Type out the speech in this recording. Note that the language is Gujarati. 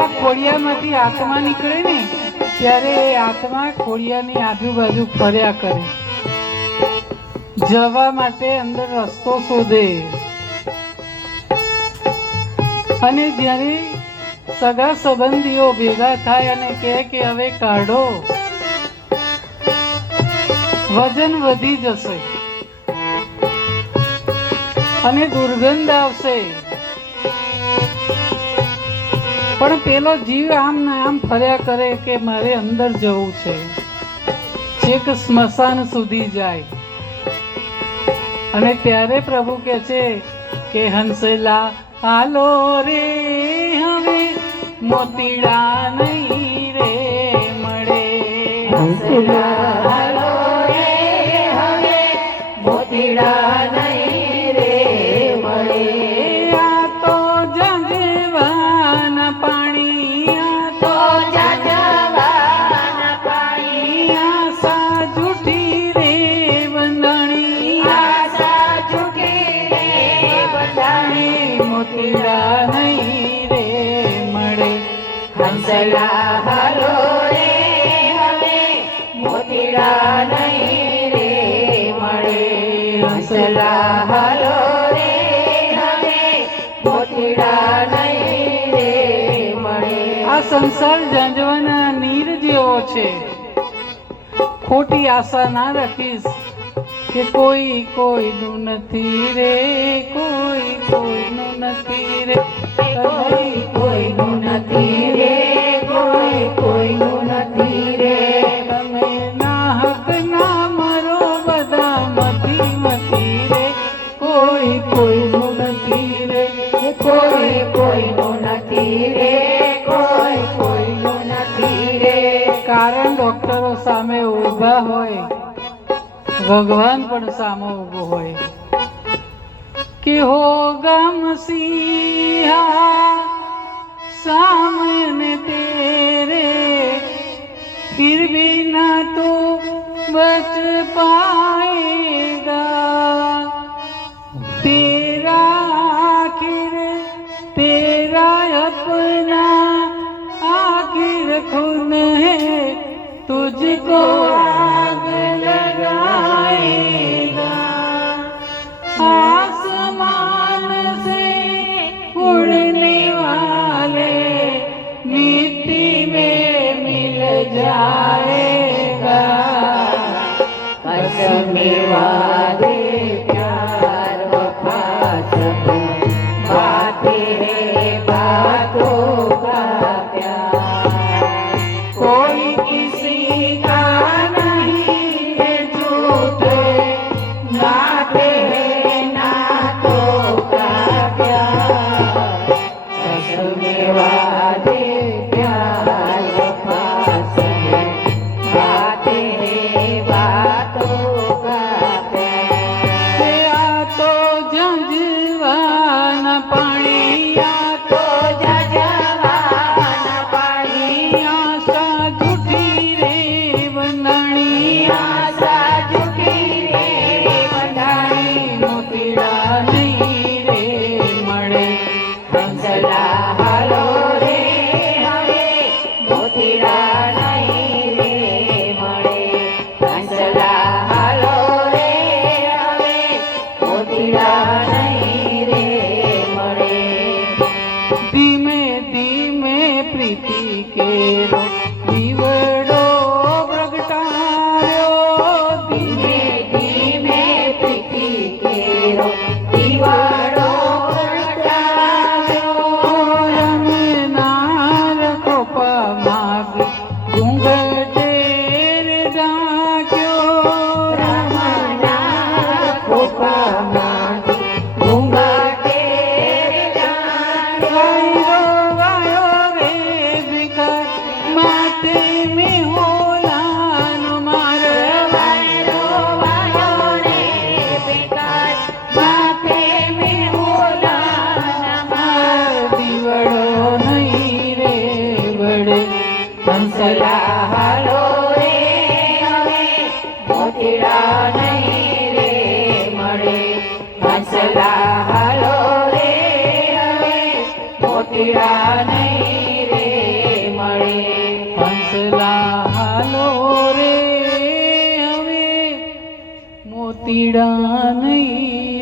આ ખોડિયામાંથી આત્મા નીકળે ને ત્યારે એ આત્મા ખોડિયાની આજુબાજુ ફર્યા કરે, જવા માટે અંદર રસ્તો શોધે. અને જ્યારે સગા સંબંધીઓ ભેગા થાય અને કહે કે હવે કાઢો, વજન વધી જશે અને દુર્ગંધ આવશે, પણ પેલો જીવ આમ ને આમ ફર્યા કરે કે મારે અંદર જવું છે, છેક સ્મશાન સુધી જાય. અને ત્યારે પ્રભુ કહે છે કે હંસલા હાલો રે, હવે મોતીડા નહીં રે મળે. હંસલા હાલો રે, હવે મોતીડા નહીં રે મળે. આ તો જંજવાના પાણી, આ તો જગવાના પાણી, આશા જૂઠી રે બંધાણી, આશા જૂઠી રે બંધાણી, મોતીડા નહીં રે મળે. હંસલા હાલો રે, હવે મોતીડા નહીં રે મળે. હંસલા હાલો રે, હવે મોતીડા નહીં રે મળે. આ સંસાર ઝાંઝવાના નીર જેવો છે. ખોટી આશા ના રાખીશ કે કોઈ કોઈનું નથી રે, કોઈ કોઈનું નથી રે, કોઈ કોઈનું નથી રે, કોઈ કોઈનું નથી રે. તમે ના હક ના મરો બધા મથી મથી રે, કોઈ કોઈનું નથી રે. કોઈ કોઈનું નથી રે, કોઈ કોઈનું નથી રે. કારણ ડોક્ટરો સામે ઊભા હોય, ભગવાન પણ સામે ઊભો હોય કે હો ગમ સિંહા સામને તેરે, फिर भी ना तो बच पाएगा, तेरा आखिर तेरा अपना आखिर खून है, तुझको आग लगाएगा. आसमान से उड़ने वाले मिट्टी में मिल जाएगा. कसम वादे प्यार वफा सब बातें हैं, बातों का प्यार. कोई किसी का नहीं है झूठे, नाते हैं नातों का प्यार. कसम वादे प्यार वफा सब बातें हैं, बातों का प्यार. आ तो जंजवाना पानी, आ तो जगवाना पाणी, आशा झूठी रे बंधाणी, आशा झूठी रे બંધાણી. मोतीड़ा नहीं रे मळे. હંસલા હાલો રે, હવે મોતીડા નહીં રે મળે. હંસલા હાલો રે, હવે મોતીડા નહીં રે મળે. ધીમે ધીમે પ્રીતિ કેરો દીવડો પ્રગટાયો, ધીમે ધીમે પ્રીતિ કેરો દીવાડો પ્રગટાવ્યો. રમનાર ખોપા માગ ઘૂંઘટે રે ઢાંક્યો, રમનાર ખોપામાં ઘૂંઘટે વાયરો વાયો રે વિકટ માથે મેં હોલાનો માર. વાયરો વાયો રે બેકાર, માથે મેં હોલાના માર. દીવડો નહીં રે વડે. હંસલા હાલો રે, હવે મોતીડા નહીં રે મળે. હંસલા હાલો રે, હવે મોતીડા નહીં રે મળે હંસલા હાલો રે હવે મોતીડા નહીં